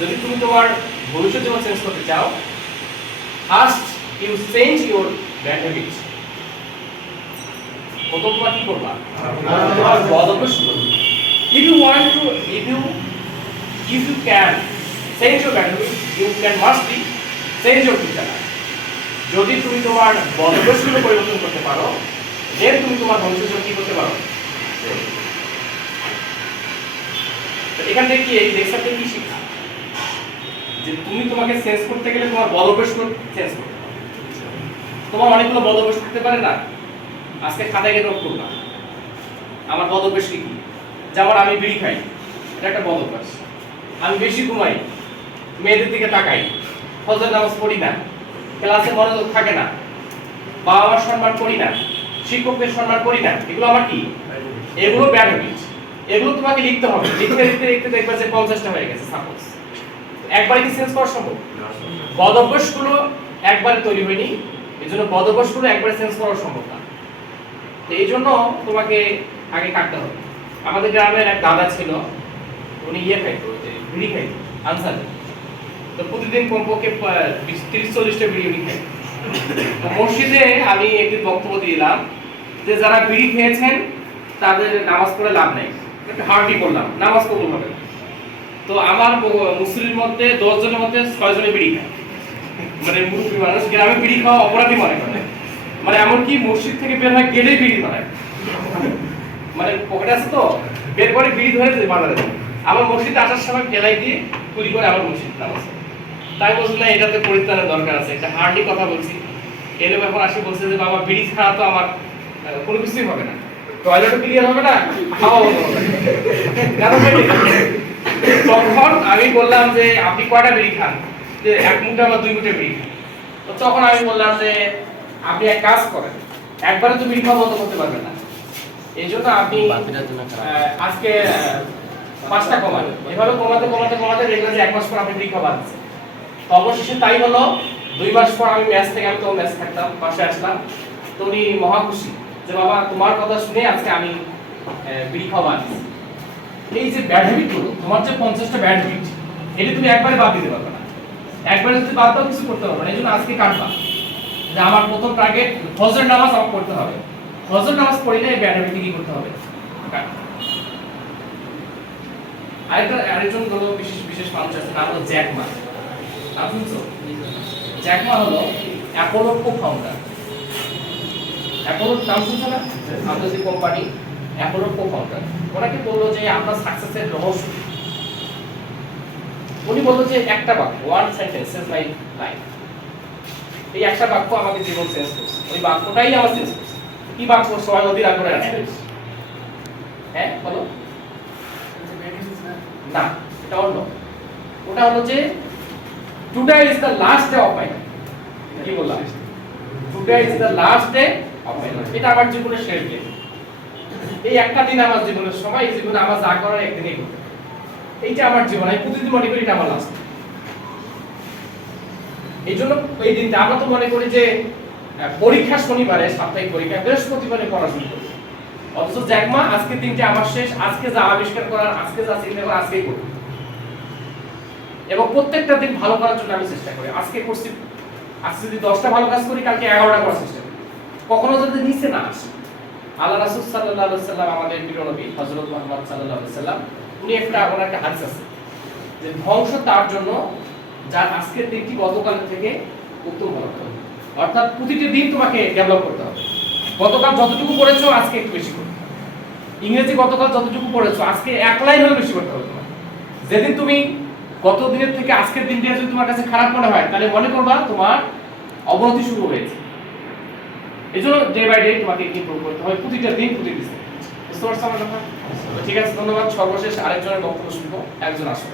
যদি তুমি তোমার ভবিষ্যৎ জীবন চেঞ্জ করতে চাও, first you change your bad habits. প্রথম তোমার কি করবা? তোমার বদ অভ্যাস করবে। If you want to, if you can change your bad habits, you can must be change your future life. যদি তুমি তোমার বদ অভ্যাসগুলো পরিবর্তন করতে পারো, দেন তুমি তোমার ভবিষ্যৎ জীবন কি করতে পারো। এখান থেকে কি এই লেকচারটা কি শিক্ষা, যে তুমি তোমাকে চেঞ্জ করতে গেলে তোমার বদ অভ্যাসগুলো চেঞ্জ করতে হবে। তোমার অনেকগুলো বদ অভ্যাস থাকতে পারে না, আজকে খাতায় গিয়ে নোট করবা আমার বদ অভ্যাস কি কি। যেমন আমি বিড়ি খাই, এটা একটা বদ অভ্যাস। আমি বেশি ঘুমাই, মেয়েদের দিকে তাকাই, ফজর নামাজ পড়ি না, ক্লাসে মনোযোগ থাকে না, বাবা মার সম্মান করি না, শিক্ষকদের সম্মান করি না, এগুলো আমার কি? এগুলো ব্যাড হ্যাবিট। এগুলো তোমাকে লিখতে হবে। লিখতে লিখতে লিখতে দেখবে যে 50টা হয়ে গেছে সাপোজ। একবারে কি চেঞ্জ করা সম্ভব? বদ অভ্যাসগুলো একবারে তৈরি হয়নি, এজন্য বদ অভ্যাসগুলো একবারে চেঞ্জ করা সম্ভব না। তো এই জন্য তোমাকে আগে কাটতে হবে। আমাদের গ্রামের এক দাদা ছিল, উনি খাইতো, যে বিড়ি খাইতো আনসারে। তো প্রতিদিন কমপক্ষে 30-40টা বিড়ি উনি খাইতো। তো মসজিদে আমি একদিন বক্তব্য দিলাম যে যারা বিড়ি খেয়েছেন তাদের নামাজ পড়ে লাভ নেই। একটা হার্টি করলাম, নামাজ কবুল হবে। তো আমার মুসলিমের মধ্যে 10 জনের মধ্যে 6 জনে বিড়ি খায়। মানে মুরব্বী মানুষ, গ্রামে বিড়ি খাওয়া অপরাধী মনে করে। মানে এমনকি মসজিদ থেকে বের হয় গেলেই বিড়ি ধরায়, মানে পকেট আছে তো বের করে বিড়ি ধরে বাজারে যায়। আমার মসজিদে আসার সময় ফেলাই দিয়ে চুরি করে আমার মসজিদ নামাজ। তাই বলছি না, এটাতে পরিত্রাণের দরকার আছে। একটা হার্ডলি কথা বলছি, এরকম এখন আসি বলছে যে বাবা বিড়ি খাওয়া তো আমার কোনো কিছুই হবে না, টয়লেটও ক্লিয়ার হবে না, খাওয়া হবে না। তখন আমি বললাম যে আপনি কয়টা বিড়ি খান? যে 1 মুঠা বা 2 মুঠা বিড়ি খান। তো তখন আমি বললাম যে আপনি এক কাজ করেন, একবারে তো বিড়ি খাওয়া বন্ধ করতে পারবেন না, এই জন্য আপনি আজকে 5টা কমান। এভাবে কমাতে কমাতে কমাতে দেখলেন যে 1 মাস পর আপনি বিড়ি খাওয়া বাড়ছে। তো অবশেষে তাই হলো। 2 মাস পর আমি ম্যাচ থেকে, আমি তো ম্যাচ থাকতাম, পাশে আসলাম। তো উনি মহা খুশি যে বাবা তোমার কথা শুনে আজকে আমি বিড়ি খাওয়া বাড়ছি। এই যে ব্যাড হ্যাবিট গুলো, তোমার যে 50টা ব্যাড হ্যাবিট, এটা তুমি একবারে বাদ দিতে পারবে না। একবারে যদি বাদ দাও কিছু করতে পারবে না। এই জন্য আজকে কাটবা যে আমার প্রথম টার্গেট ফজর নামাজ আমার পড়তে হবে। ফজর নামাজ পড়লে ব্যাড হ্যাবিট কি করতে হবে? আরেকজন হলো বিশেষ মানুষ আছে, নাম হলো জ্যাক মা। নাম শুনছো? জ্যাক মা হলো অ্যাপোলোর কো-ফাউন্ডার। অ্যাপোলোর নাম শুনছো না? আন্তর্জাতিক কোম্পানি অ্যাপোলোর কো-ফাউন্ডার। ওনাকে বললো যে আপনার সাকসেসের রহস্য। উনি বললো যে একটা বাক্য, one sentence change my life. এই একটা বাক্য আমাকে জীবন চেঞ্জ করছে। ওই বাক্যটাই আমার চেঞ্জ করছে। কি বাক্য? সবাই অধীর আগ্রহে আছে। হ্যাঁ বলো না, এটা অন্য। ওটা হলো যে today is the last day of my life. কি বললাম? Today is the last day of my life. এটা আমার জীবনের শেষ দিন। এই একটা দিন আমার জীবনের সময়, এই জীবনে আমার যা করার একদিনই করতে। এইটা আমার জীবন, আমি প্রতিদিন মনে করি এটা আমার লাস্ট। এই জন্য এই দিনটা আমরা তো মনে করি যে পরীক্ষা শনিবারে, সাপ্তাহিক পরীক্ষা বৃহস্পতিবারে পড়াশোনা করি। অথচ জ্যাকমা আজকের দিনটা আমার শেষ, আজকে যা আবিষ্কার করার, আজকে যা চিন্তা করার আজকেই করি। এবং প্রত্যেকটা দিন ভালো করার জন্য আমি চেষ্টা করি। আজকে করছি, আজকে যদি 10টা ভালো কাজ করি, কালকে 11টা করার চেষ্টা করি। কখনো যদি নিচে না আসে। আল্লাহ রাসূল সাল্লাল্লাহু আলাইহি ওয়াসাল্লাম, আমাদের প্রিয় নবী হযরত মুহাম্মদ সাল্লাল্লাহু আলাইহি ওয়াসাল্লাম, উনি ওনার একটা হাদিস আছে যে ধ্বংস তার জন্য যার আজকের দিনটি গতকালের থেকে উত্তম ভালো হবে। অর্থাৎ প্রতিটি দিন তোমাকে ডেভেলপ করতে হবে। গতকাল যতটুকু পড়েছো আজকে একটু বেশি করতে হবে। ইংরেজি গতকাল যতটুকু পড়েছো আজকে 1 লাইন হলে বেশি করতে হবে তোমার। যেদিন তুমি গত দিনের থেকে আজকের দিনটা যদি তোমার কাছে খারাপ মনে হয়, তাহলে মনে করবা তোমার অবনতি শুরু হয়েছে। এজন্য ডে বাই ডে তোমাকে ইমপ্রুভ করতে হবে, প্রতিটা দিন প্রতিদিন। বুঝতে পারছো আমার কথা? ঠিক আছে, ধন্যবাদ। সর্বশেষ আরেকজনের বক্তব্য শুনবো, একজন আসুন।